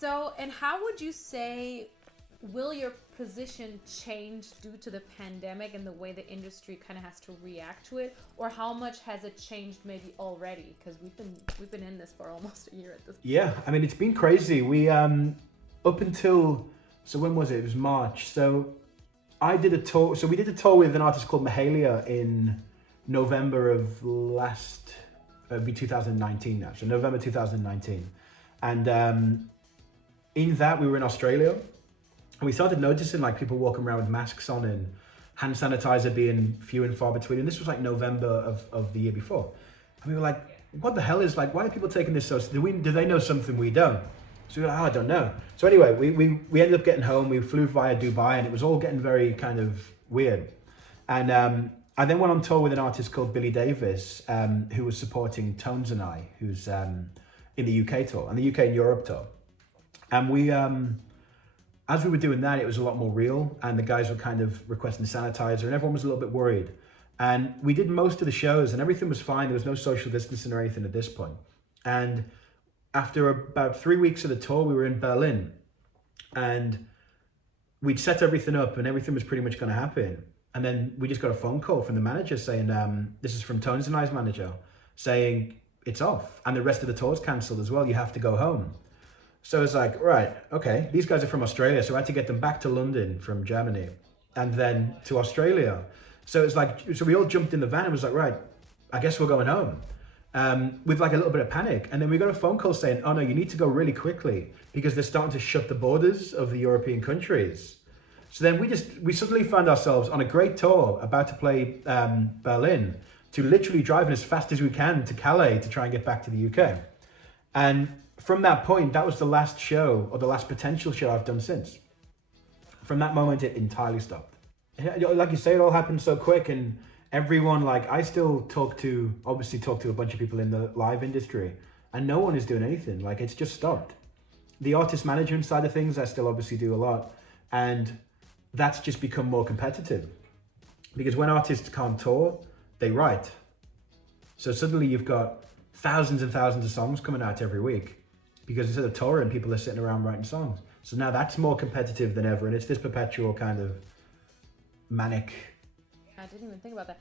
So, and how would you say will your position change due to the pandemic and the way the industry kind of has to react to it, or how much has it changed maybe already? Because we've been in this for almost a year at this point. Yeah, I mean it's been crazy. We up until so when was it? It was March. So I did a tour. So we did a tour with an artist called Mahalia in November of last. It'd be 2019 now. So November 2019, and in that we were in Australia, and we started noticing like people walking around with masks on and hand sanitizer being few and far between. And this was like November of the year before, and we were like, what the hell is like? Why are people taking this so? Do they know something we don't? So we were like, oh, I don't know. So anyway, we ended up getting home. We flew via Dubai, and it was all getting very kind of weird. And I then went on tour with an artist called Billy Davis, who was supporting Tones and I, who's in the UK tour, and the UK and Europe tour. And we, as we were doing that, it was a lot more real, and the guys were kind of requesting sanitizer, and everyone was a little bit worried. And we did most of the shows, and everything was fine. There was no social distancing or anything at this point. And after about 3 weeks of the tour, we were in Berlin, and we'd set everything up, and everything was pretty much going to happen. And then we just got a phone call from the manager saying, this is from Tones and I's manager, saying it's off, and the rest of the tour's cancelled as well. You have to go home. So it's like, right, okay, these guys are from Australia, so I had to get them back to London from Germany and then to Australia. So it's like, so we all jumped in the van and was like, right, I guess we're going home, with like a little bit of panic. And then we got a phone call saying, oh no, you need to go really quickly because they're starting to shut the borders of the European countries. So then we suddenly found ourselves on a great tour about to play Berlin, to literally driving as fast as we can to Calais to try and get back to the UK. And from that point, that was the last show or the last potential show I've done since. From that moment, it entirely stopped. Like you say, it all happened so quick, and everyone, like I still obviously talk to a bunch of people in the live industry, and no one is doing anything. Like it's just stopped. The artist management side of things, I still obviously do a lot. And that's just become more competitive because when artists can't tour, they write. So suddenly you've got thousands and thousands of songs coming out every week because instead of touring, people are sitting around writing songs. So now that's more competitive than ever, and it's this perpetual kind of manic. I didn't even think about that.